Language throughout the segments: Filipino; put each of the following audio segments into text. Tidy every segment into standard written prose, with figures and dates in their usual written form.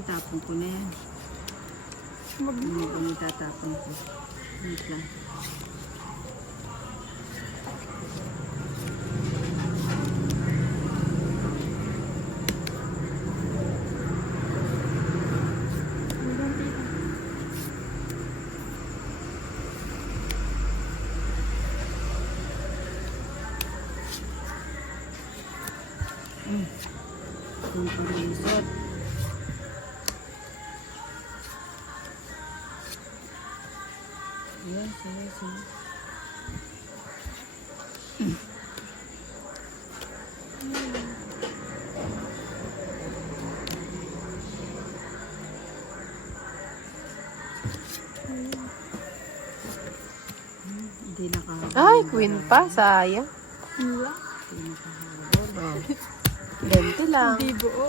Ayan, tapon ko na yan. Ano itatapon ko? Wait lang. Yung pag-iisot. Yes, yes, yes. Hindi nakahabol. Ay, queen pa. Sayang. Wala. Hindi nakahabol. Oh. 20 lang. Hindi buo.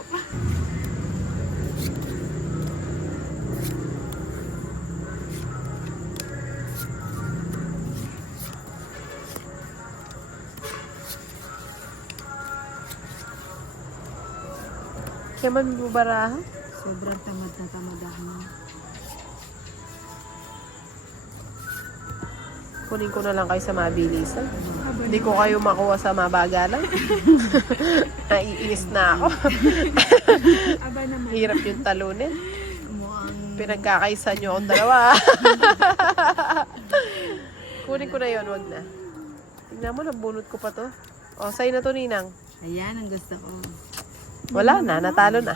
Kaya man bubarahan? Sobrang tamad na tamad ako. Kunin ko na lang kayo sa mabilisan. Hindi ko kayo makuha sa mabagalan. Naiinis na ako. Aba naman. Hirap yung talunin. Mukhang Pinagkakaisa nyo akong dalawa. Kunin ko na yun, wag na. Tingnan mo, nabunot ko pa to. O, sa'yo na to, Ninang. ayan ang gusto ko. Wala na, natalo na.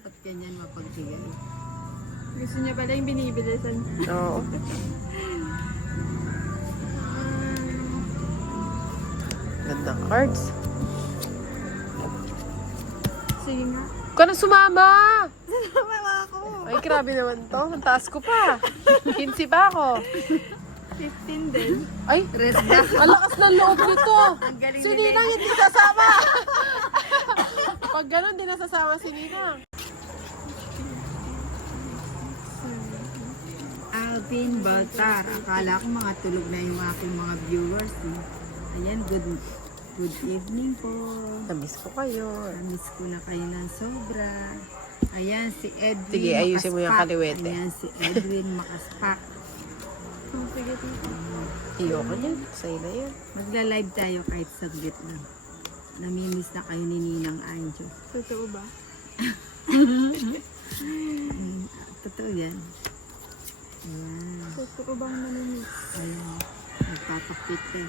Dapat ganyan mapagbigay. Gusto niya pala yung binibilisan. Oo. Gandang cards. Sige nga. Huwag ka na sumama! Wala ako. Ay, grabe naman to. Ang taas ko pa. 15 ba ako? 15 din. Ay, Resda. ang lakas ng loob nito. Ang galing Si nila. Ninang hindi sasama. Pag ganun, hindi nasasama si Ninang. Alvin Baltar. Akala ko mga tulog na yung aking mga viewers. Eh. Ayan, good evening po. Namiss ko kayo. Namiss ko na kayo ng sobra. Ayan, si Edwin Sige, ayusin mo yung Makaspak. kaliwete. Ayan, si Edwin Makaspak. Oh, sige, tita. Ayoko niyan. Sa'yo na yan. Magla-live tayo kahit saglit lang. Namimiss na kayo ni Ninang Anjo. Totoo ba? Totoo yan. Ayan. Totoo bang namimiss? Ayan. Nagpapakit ka.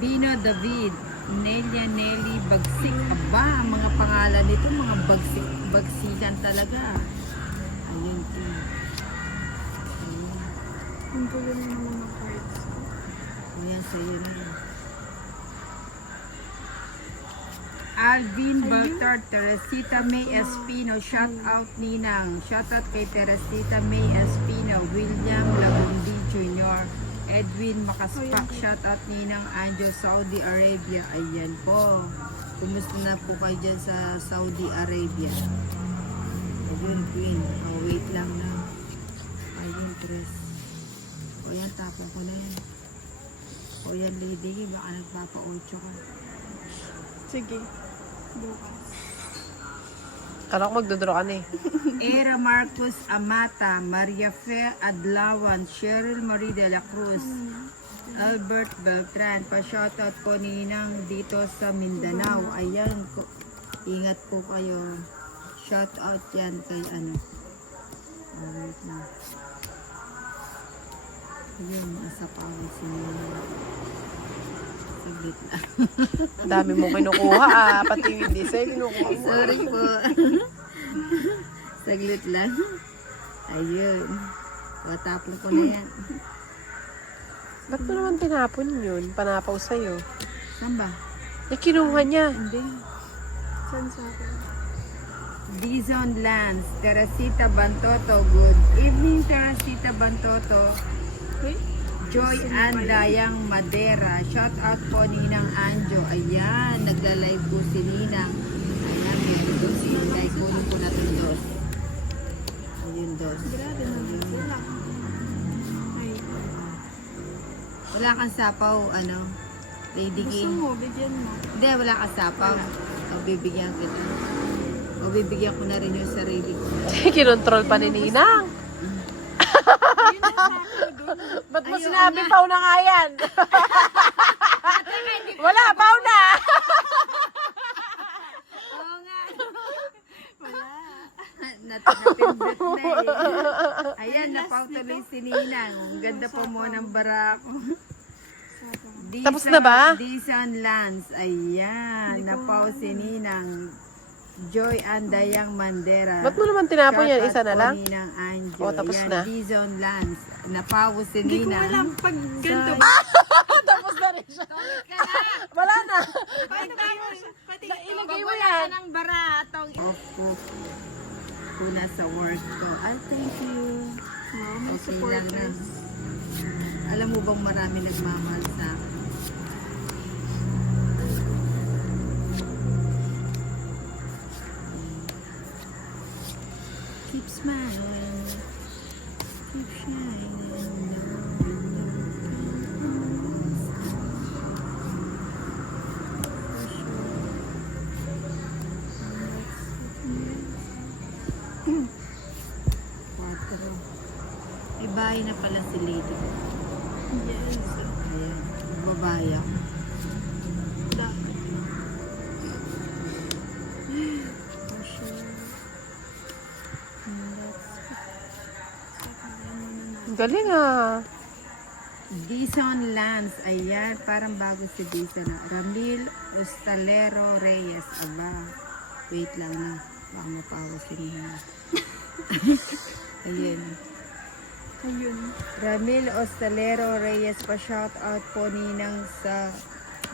Bino David, Nelia Nelly, Bagsik. Aba, ang mga pangalan nito, mga bagsikan talaga. Ayun po. Ayan. Ang tuloy naman ng cards. Ayan, sa'yo na. Alvin Baltar, Teresita May Espino, shout out Ninang. Shout out kay Teresita May Espino, William Lagundi Jr., Edwin Makaspak, shout out Ninang Anjo, Saudi Arabia. Ayan po. Kumusta na po kayo dyan sa Saudi Arabia? Ayun, Queen. Oh, wait lang na. Ayun, Tres. O yan, tapon ko na yan. O yan, Lady, baka nagpapa-8 ka. Sige. Bukas. Kala ko magdodraw ka na eh. Era Marcos Amata, Maria Fe Adlawan, Cheryl Marie de la Cruz, Albert Beltran, pa-shoutout po Ninang dito sa Mindanao. Ayan, ingat po kayo. Shoutout yan kay ano. Wait na. Ayun, asa pa ako si Ninang. Saglit lang. Ang dami mong kinukuha ah. Pati yung hindi sa'yo kinukuha mo. Sorry po. Saglit lang. Ayun. Watapon ko na yan. Ba't mo naman tinapon yun? Panapaw sa'yo. Saan ba? Eh, kinuha niya. Hindi. Saan sa akin? Dizon Lance, Teresita Bantoto. Good evening, Teresita Bantoto. Uy, Joy Ann Dayang Madera. Shout out po Ninang Anjo. Ayan, nagla-live po si Ninang. Ayan, meron doon si Inday. Kunin ko na ito doon. Ayun doon. grabe naman sila. Ay, Wala kang sapaw, ano? Lady Gusto King. mo, bigyan mo. Hindi, wala ka sapaw. O, bibigyan kita. O, bibigyan ko na rin yung sarili ko. Kinontrol pa ni Ninang. Ayun na sa akin doon. Ba't mo Ayun sinabi na. pau na nga yan? Wala, pau na. Oo nga. Wala. Napindot na eh. Ayan, napaw tuloy si Ninang. Ang ganda po mo ng barako. Tapos na ba? Dison Lance. Ayan, napaw si Ninang. Joy Andayang Mandera. Ba't mo naman tinapon yan? Isa na lang? Ninang Anjo. O, tapos Ayan, na. Dison Lance. Napaw si Hindi ko Ninang. alam pag ganito. Tapos na rin siya. Wala na. Pati Ilagay mo Wala yan. ka ng baratong. Off ko. Kuna sa work ko. Ay, thank you. Wow, may Okay lang na. supporters. Alam mo bang marami nagmamahal sa akin? Keep smiling. Keep shining. Quatro. May bahay na pala si Lady. Yes. Ayan, babae ako. Dapat. For sure. Ang galing ah. Dison Lance, ayan, parang bago si Dison. Ramil Ustalero Reyes, aba. Wait lang na, baka mapawa si niya. Ayan. Ayun. Ramil Ostalero Reyes, pa-shout out po ninang sa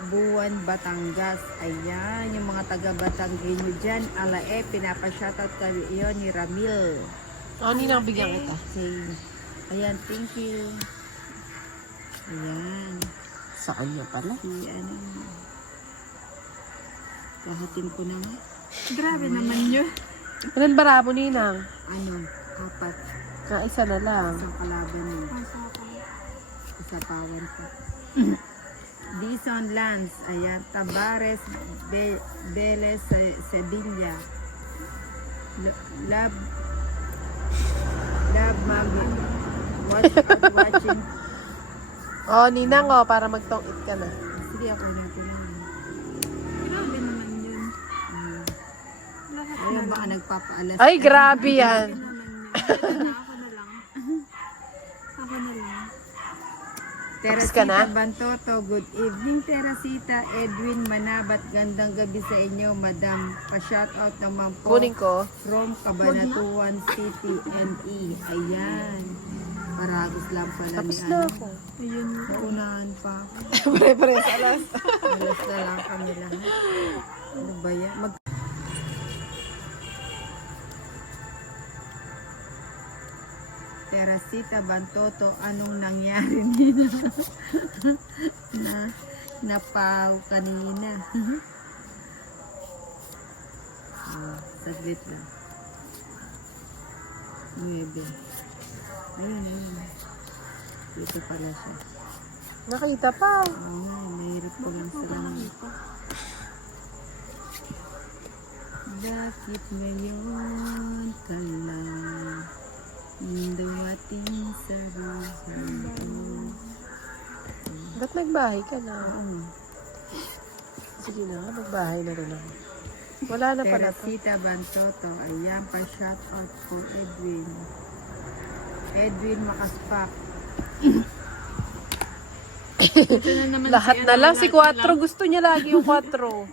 Buwan, Batangas. Ayan, yung mga taga Batangueño dyan. Alae, pinapa-shout out kayo yun ni Ramil. Oh, Ninang, bigyan kita. Okay. Ayan, thank you. Ayan. Sa kanya pala. Si ano. Kahatin ko na nga. Grabe naman yun. Ilan barabo, Ninang? Ano, apat. Isa na lang. Isang kalaban mo. Masa ako. Isapawan ko. Dison Lance, ayan, Tabares, Beles, Sevilla, Love, watching. Oh, Ninang, oh, para magtong-it ka na. Sige, ako na ito lang. Grabe naman yun. Lahat na Ayun, lang. baka nagpapaalas. Ay, grabe yan. Naman yun. Ito na, ako na lang. Ako na lang. Tapos ka na? Teresita Bantoto, good evening Teresita, Edwin Manabat, gandang gabi sa inyo, Madam. Pa-shoutout naman po Kunin ko. from Cabanatuan City, NE. Ayan. Paragos lang pala Tapos ni na ano. ako. Ayun. Naunahan pa ako. Pare-pare sa alas. Alas na lang kami lahat. Ano ba yan? Teresita Bantoto, anong nangyari nila? Napaw kanina. Saglit lang. 9. Ayun. Dito pala siya. Nakita pa. Oo nga, mahirap ko lang sa lang. Bakit ngayon ka lang dumating sa buhay ko? Ba't nagbahay ka na? Oo. Sige na, nagbahay na rin ako. Wala na pala to. Teresita Bantoto, ayan pa shout out for Edwin. Edwin Makaspak. Ito na naman Lahat si na ano, lang. Si lahat na 4. lang. Gusto niya lagi yung 4.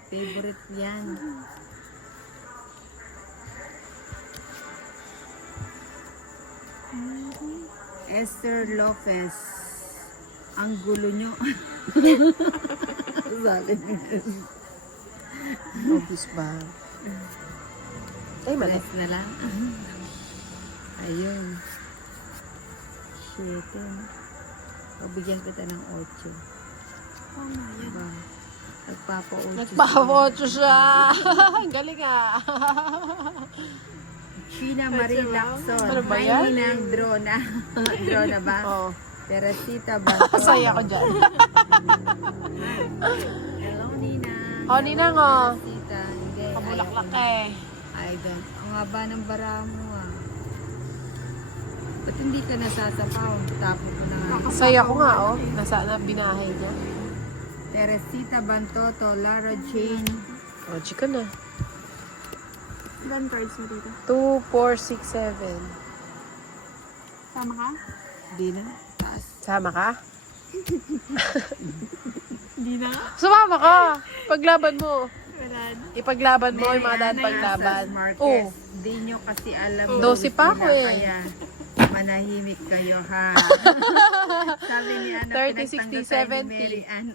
Favorite yan. Esther Lopez. Ang gulo nyo. Sabi niya. Office ba? Ay, mali. Less na lang. Ayun. 7. Pabigyan kita ng 8. Tama yan. Diba? Nagpapa-8. Nagpapotso siya. Ang galing ah. Sheena Marie Lacson. Ano ba yan? May ng drona. Drona ba? Oo. Teresita Banto. Masaya ko dyan. Hello, Ninang. Oh, Ninang, oh. Teresita. Hindi. Kabulaklak ayoko eh. na. I don't. Ang haba ng bara mo ah. Ba't hindi ka nasasapaw? Tapo ko na nga. Masaya ko nga, oh. Nasa na binahay niya. Teresita Bantoto, Lara Jane. Oh, chika na. Ilan cards mo dito? 2, 4, 6, 7. Sama ka? Di na. Taas. Sama ka? Hindi na. Sumama ka. Paglaban mo. Wala. Ipaglaban mo yung mga Mary daan Ana paglaban. Casas Marquez. Oh. Di nyo kasi alam. 12 pa ako eh. Kaya manahimik kayo ha. Sabi ni Ana, 30, 60, pinagtanggol tayo ni 70. Mary Ann.